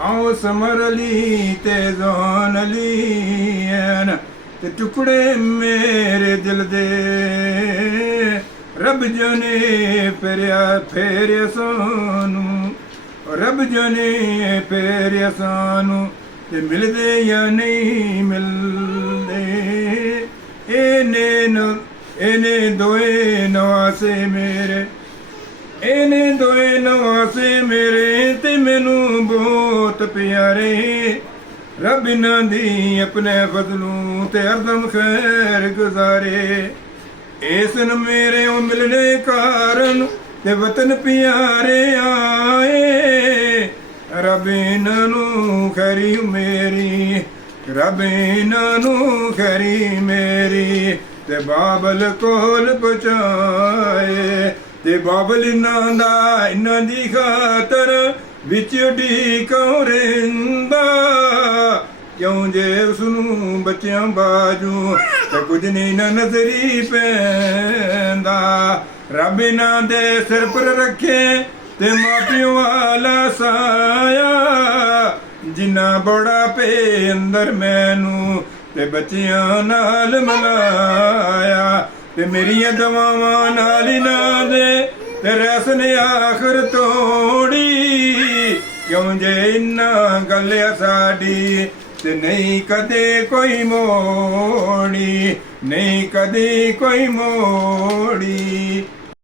आओ समर ली ते जान ली ते टुकड़े मेरे दिल दे रब जने फेरिया सानू रब जने फेरिया सानू ते मिलदे या नहीं मिलदे एने दोए नवासे मेरे ਇਹਨੇ ਦੋਏ ਨਵਾਸੇ ਮੇਰੇ ਤੇ ਮੈਨੂੰ ਬਹੁਤ ਪਿਆਰੇ ਰੱਬ ਇਹਨਾਂ ਦੀ ਆਪਣੇ ਫਜ਼ਲੋਂ ਤੇ ਹਰਦਮ ਖੈਰ ਗੁਜ਼ਾਰੇ ਇਸ ਨੂੰ ਮੇਰੇ ਉਹ ਮਿਲਣੇ ਕਾਰਨ ਤੇ ਵਤਨ ਪਿਆਰੇ ਆਏ ਰੱਬ ਇਹਨਾਂ ਨੂੰ ਖੈਰੀ ਮੇਰੀ ਰੱਬ ਇਹਨਾਂ ਨੂੰ ਖੈਰੀ ਮੇਰੀ ਤੇ ਬਾਬਲ ਕੋਲ ਪਹੁੰਚਾਏ ਤੇ ਬਾਬਲ ਇਹਨਾਂ ਦੀ ਖਾਤਰ ਵਿੱਚ ਢੀਕੋਂ ਰਹਿੰਦਾ ਕਿਉਂ ਜੇ ਉਸਨੂੰ ਬੱਚਿਆਂ ਬਾਜੂ ਤੇ ਕੁਝ ਨਹੀਂ ਨਾ ਨਜ਼ਰੀ ਪੈਂਦਾ ਰੱਬ ਇਹਨਾਂ ਦੇ ਸਿਰ ਪਰ ਰੱਖੇ ਤੇ ਮਾਪਿਆਂ ਵਾਲਾ ਸਾਇਆ ਜਿੰਨਾ ਬੜਾ ਪੇ ਅੰਦਰ ਮੈਨੂੰ ਤੇ ਬੱਚਿਆਂ ਨਾਲ ਮਲਾਇਆ ਤੇ ਮੇਰੀਆਂ ਦਵਾਵਾਂ ਨਾਲ ਹੀ ਨਾ ਦੇ ਤੇ ਰਸ ਨੇ ਆਖਰ ਤੋੜੀ ਕਿਉਂ ਜੇ ਇੰਨਾ ਗੱਲ ਆ ਸਾਡੀ ਤੇ ਨਹੀਂ ਕਦੇ ਕੋਈ ਮੋੜੀ ਨਹੀਂ ਕਦੇ ਕੋਈ ਮੋੜੀ।